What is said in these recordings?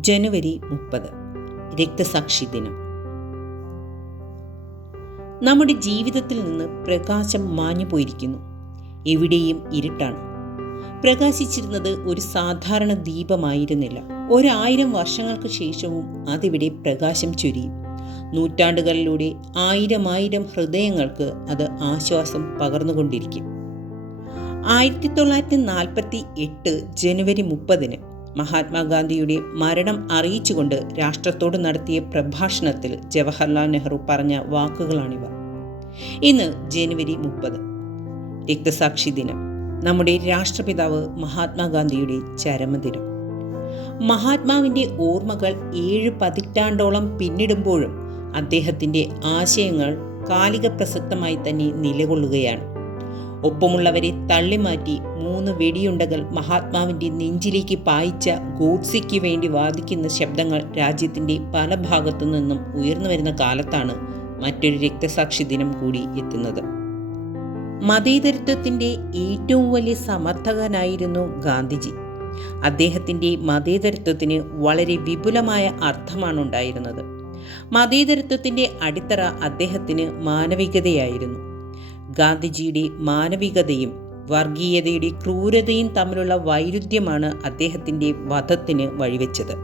ജനുവരി മുപ്പത്. രക്തസാക്ഷി ദിനം. നമ്മുടെ ജീവിതത്തിൽ നിന്ന് പ്രകാശം മാഞ്ഞു പോയിരിക്കുന്നു. എവിടെയും ഇരുട്ടാണ്. പ്രകാശിച്ചിരുന്നത് ഒരു സാധാരണ ദീപമായിരുന്നില്ല. ഒരായിരം വർഷങ്ങൾക്ക് ശേഷവും അതിവിടെ പ്രകാശം ചൊരിയും നൂറ്റാണ്ടുകളിലൂടെ ആയിരം ആയിരം ഹൃദയങ്ങൾക്ക് അത് ആശ്വാസം പകർന്നുകൊണ്ടിരിക്കും. ആയിരത്തി തൊള്ളായിരത്തി നാൽപ്പത്തി എട്ട് ജനുവരി മുപ്പതിന് മഹാത്മാഗാന്ധിയുടെ മരണം അറിയിച്ചുകൊണ്ട് രാഷ്ട്രത്തോട് നടത്തിയ പ്രഭാഷണത്തിൽ ജവഹർലാൽ നെഹ്റു പറഞ്ഞ വാക്കുകളാണിവ. ഇന്ന് ജനുവരി മുപ്പത്. രക്തസാക്ഷി ദിനം. നമ്മുടെ രാഷ്ട്രപിതാവ് മഹാത്മാഗാന്ധിയുടെ ചരമദിനം. മഹാത്മാവിന്റെ ഓർമ്മകൾ ഏഴ് പതിറ്റാണ്ടോളം പിന്നിടുമ്പോഴും അദ്ദേഹത്തിന്റെ ആശയങ്ങൾ കാലിക പ്രസക്തമായി തന്നെ നിലകൊള്ളുകയാണ്. ഒപ്പമുള്ളവരെ തള്ളിമാറ്റി മൂന്ന് വെടിയുണ്ടകൾ മഹാത്മാവിന്റെ നെഞ്ചിലേക്ക് പായിച്ച ഗോഡ്സിക്ക് വേണ്ടി വാദിക്കുന്ന ശബ്ദങ്ങൾ രാജ്യത്തിന്റെ പല ഭാഗത്തു നിന്നും ഉയർന്നു വരുന്ന കാലത്താണ് മറ്റൊരു രക്തസാക്ഷി ദിനം കൂടി എത്തുന്നത്. മതേതരത്വത്തിന്റെ ഏറ്റവും വലിയ സമർത്ഥകനായിരുന്നു ഗാന്ധിജി. അദ്ദേഹത്തിന്റെ മതേതരത്വത്തിന് വളരെ വിപുലമായ അർത്ഥമാണ് ഉണ്ടായിരുന്നത് മതേതരത്വത്തിന്റെ അടിത്തറ അദ്ദേഹത്തിന് മാനവികതയായിരുന്നു. ഗാന്ധിജിയുടെ മാനവികതയും വർഗീയതയുടെ ക്രൂരതയും തമ്മിലുള്ള വൈരുദ്ധ്യമാണ് അദ്ദേഹത്തിന്റെ വധത്തിന് വഴിവെച്ചത്.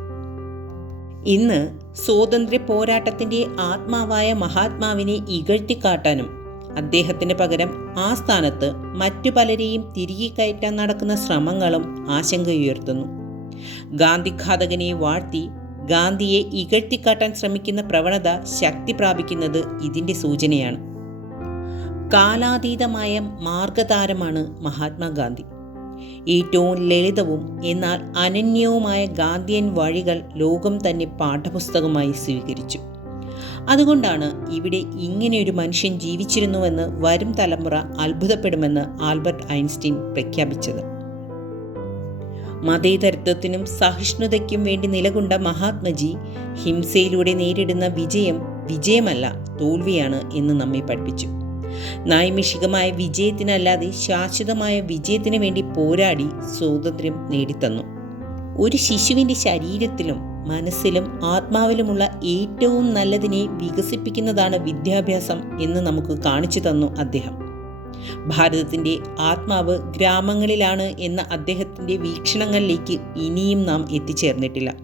ഇന്ന് സ്വാതന്ത്ര്യ പോരാട്ടത്തിന്റെ ആത്മാവായ മഹാത്മാവിനെ ഇകഴ്ത്തിക്കാട്ടാനും അദ്ദേഹത്തിന് പകരം ആ സ്ഥാനത്ത് മറ്റു പലരെയും തിരികെ കയറ്റാൻ നടക്കുന്ന ശ്രമങ്ങളും ആശങ്കയുയർത്തുന്നു. ഗാന്ധിഘാതകനെ വാഴ്ത്തി ഗാന്ധിയെ ഇകഴ്ത്തിക്കാട്ടാൻ ശ്രമിക്കുന്ന പ്രവണത ശക്തി പ്രാപിക്കുന്നത് ഇതിന്റെ സൂചനയാണ്. കാലാതീതമായ മാർഗതാരമാണ് മഹാത്മാഗാന്ധി. ഏറ്റവും ലളിതവും എന്നാൽ അനന്യവുമായ ഗാന്ധിയൻ വഴികൾ ലോകം തന്നെ പാഠപുസ്തകമായി സ്വീകരിച്ചു. അതുകൊണ്ടാണ് ഇവിടെ ഇങ്ങനെയൊരു മനുഷ്യൻ ജീവിച്ചിരുന്നുവെന്ന് വരും തലമുറ അത്ഭുതപ്പെടുമെന്ന് ആൽബർട്ട് ഐൻസ്റ്റീൻ പ്രഖ്യാപിച്ചത്. മതേതരത്വത്തിനും സഹിഷ്ണുതയ്ക്കും വേണ്ടി നിലകൊണ്ട മഹാത്മജി ഹിംസയിലൂടെ നേരിടുന്ന വിജയം വിജയമല്ല തോൽവിയാണ് എന്ന് നമ്മെ പഠിപ്പിച്ചു. നൈമിഷികമായ വിജയത്തിനല്ലാതെ ശാശ്വതമായ വിജയത്തിന് വേണ്ടി പോരാടി സ്വാതന്ത്ര്യം നേടിത്തന്നു. ഒരു ശിശുവിന്റെ ശരീരത്തിലും മനസ്സിലും ആത്മാവിലുമുള്ള ഏറ്റവും നല്ലതിനെ വികസിപ്പിക്കുന്നതാണ് വിദ്യാഭ്യാസം എന്ന് നമുക്ക് കാണിച്ചു തന്നു അദ്ദേഹം. ഭാരതത്തിന്റെ ആത്മാവ് ഗ്രാമങ്ങളിലാണ് എന്ന അദ്ദേഹത്തിന്റെ വീക്ഷണങ്ങളിലേക്ക് ഇനിയും നാം എത്തിച്ചേർന്നിട്ടില്ല.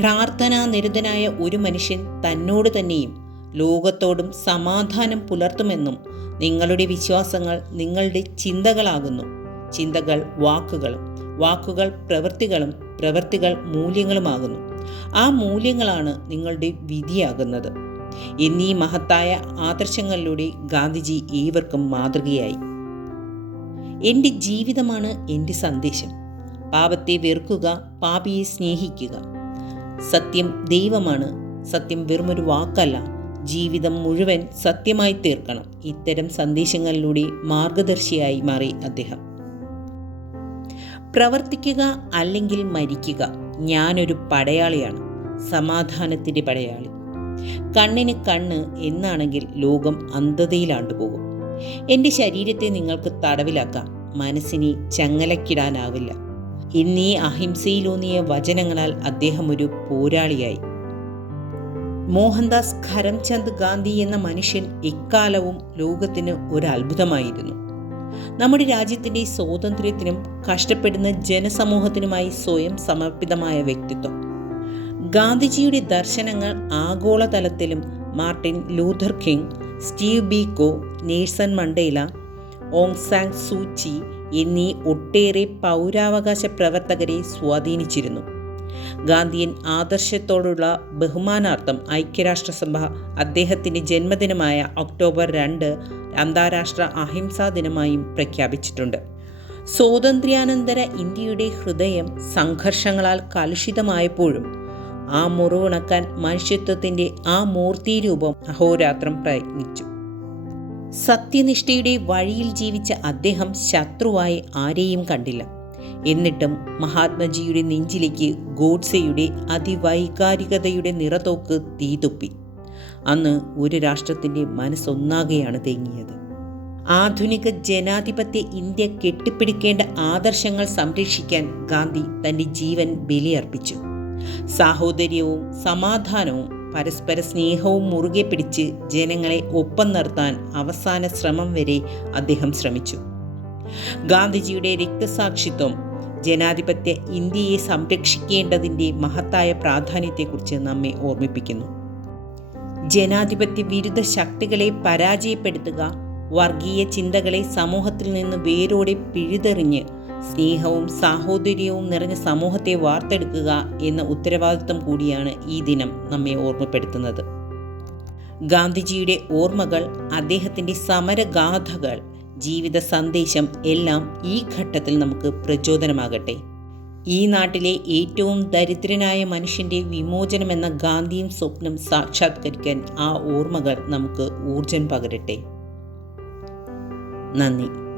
പ്രാർത്ഥനാ നിരതനായ ഒരു മനുഷ്യൻ തന്നോട് തന്നെയും ലോകത്തോടും സമാധാനം പുലർത്തുമെന്നും നിങ്ങളുടെ വിശ്വാസങ്ങൾ നിങ്ങളുടെ ചിന്തകളാകുന്നു. ചിന്തകൾ വാക്കുകളും വാക്കുകൾ പ്രവൃത്തികളും പ്രവൃത്തികൾ മൂല്യങ്ങളുമാകുന്നു. ആ മൂല്യങ്ങളാണ് നിങ്ങളുടെ വിധിയാകുന്നത്. എന്നീ മഹത്തായ ആദർശങ്ങളിലൂടെ ഗാന്ധിജി ഏവർക്കും മാതൃകയായി. എന്റെ ജീവിതമാണ് എന്റെ സന്ദേശം. പാപത്തെ വെറുക്കുക പാപിയെ സ്നേഹിക്കുക. സത്യം ദൈവമാണ്. സത്യം വെറുമൊരു വാക്കല്ല. ജീവിതം മുഴുവൻ സത്യമായി തീർക്കണം. ഇത്തരം സന്ദേശങ്ങളിലൂടെ മാർഗദർശിയായി മാറി അദ്ദേഹം. പ്രവർത്തിക്കുക അല്ലെങ്കിൽ മരിക്കുക ഞാനൊരു പടയാളിയാണ്. സമാധാനത്തിന്റെ പടയാളി. കണ്ണിന് കണ്ണ് എന്നാണെങ്കിൽ ലോകം അന്ധതയിലാണ്ടുപോകും എന്റെ ശരീരത്തെ നിങ്ങൾക്ക് തടവിലാക്കാം. മനസ്സിനെ ചങ്ങലക്കിടാനാവില്ല. എന്നീ അഹിംസയിലൂന്നിയ വചനങ്ങളാൽ അദ്ദേഹം ഒരു പോരാളിയായി. മോഹൻദാസ് കരംചന്ദ് ഗാന്ധി എന്ന മനുഷ്യൻ എക്കാലവും ലോകത്തിന് ഒരു അത്ഭുതമായിരുന്നു നമ്മുടെ രാജ്യത്തിന്റെ സ്വാതന്ത്ര്യത്തിനും കഷ്ടപ്പെടുന്ന ജനസമൂഹത്തിനുമായി സ്വയം സമർപ്പിതമായ വ്യക്തിത്വം. ഗാന്ധിജിയുടെ ദർശനങ്ങൾ ആഗോളതലത്തിലും Martin Luther King Steve Biko Nelson Mandela Aung San Suu Kyi എന്നീ ഒട്ടേറെ പൗരാവകാശ പ്രവർത്തകരെ സ്വാധീനിച്ചിരുന്നു. ഗാന്ധിയൻ ആദർശത്തോടുള്ള ബഹുമാനാർത്ഥം ഐക്യരാഷ്ട്രസഭ അദ്ദേഹത്തിന്റെ ജന്മദിനമായ ഒക്ടോബർ രണ്ട് അന്താരാഷ്ട്ര അഹിംസാ ദിനമായും പ്രഖ്യാപിച്ചിട്ടുണ്ട്. സ്വാതന്ത്ര്യാനന്തര ഇന്ത്യയുടെ ഹൃദയം സംഘർഷങ്ങളാൽ കലുഷിതമായപ്പോഴും ആ മുറിവുണക്കാൻ മനുഷ്യത്വത്തിന്റെ ആ മൂർത്തിരൂപം അഹോരാത്രം പ്രയത്നിച്ചു. സത്യനിഷ്ഠയുടെ വഴിയിൽ ജീവിച്ച അദ്ദേഹം ശത്രുവായി ആരെയും കണ്ടില്ല. എന്നിട്ടും മഹാത്മജിയുടെ നെഞ്ചിലേക്ക് ഗോഡ്സെയുടെ അതിവൈകാരികതയുടെ നിറതോക്ക് തീതുപ്പി അന്ന് ഒരു രാഷ്ട്രത്തിന്റെ മനസ്സൊന്നാകെയാണ് തേങ്ങിയത്. ആധുനിക ജനാധിപത്യ ഇന്ത്യ കെട്ടിപ്പിടിക്കേണ്ട ആദർശങ്ങൾ സംരക്ഷിക്കാൻ ഗാന്ധി തന്റെ ജീവൻ ബലിയർപ്പിച്ചു. സാഹോദര്യവും സമാധാനവും പരസ്പര സ്നേഹവും മുറുകെ പിടിച്ച് ജനങ്ങളെ ഒപ്പം നിർത്താൻ അവസാന ശ്രമം വരെ അദ്ദേഹം ശ്രമിച്ചു. ഗാന്ധിജിയുടെ രക്തസാക്ഷിത്വം ജനാധിപത്യ ഇന്ത്യയെ സംരക്ഷിക്കേണ്ടതിന്റെ മഹത്തായ പ്രാധാന്യത്തെക്കുറിച്ച് നമ്മെ ഓർമ്മിപ്പിക്കുന്നു. ജനാധിപത്യ വിരുദ്ധ ശക്തികളെ പരാജയപ്പെടുത്തുക വർഗീയ ചിന്തകളെ സമൂഹത്തിൽ നിന്ന് വേരോടെ പിഴുതെറിഞ്ഞ് സ്നേഹവും സാഹോദര്യവും നിറഞ്ഞ സമൂഹത്തെ വാർത്തെടുക്കുക എന്ന ഉത്തരവാദിത്വം കൂടിയാണ് ഈ ദിനം നമ്മെ ഓർമ്മപ്പെടുത്തുന്നത്. ഗാന്ധിജിയുടെ ഓർമ്മകൾ അദ്ദേഹത്തിന്റെ സമരഗാഥകൾ ജീവിത സന്ദേശം എല്ലാം ഈ ഘട്ടത്തിൽ നമുക്ക് പ്രചോദനമാകട്ടെ. ഈ നാട്ടിലെ ഏറ്റവും ദരിദ്രനായ മനുഷ്യന്റെ വിമോചനമെന്ന ഗാന്ധിയും സ്വപ്നം സാക്ഷാത്കരിക്കാൻ ആ ഓർമ്മകൾ നമുക്ക് ഊർജം പകരട്ടെ. നന്ദി.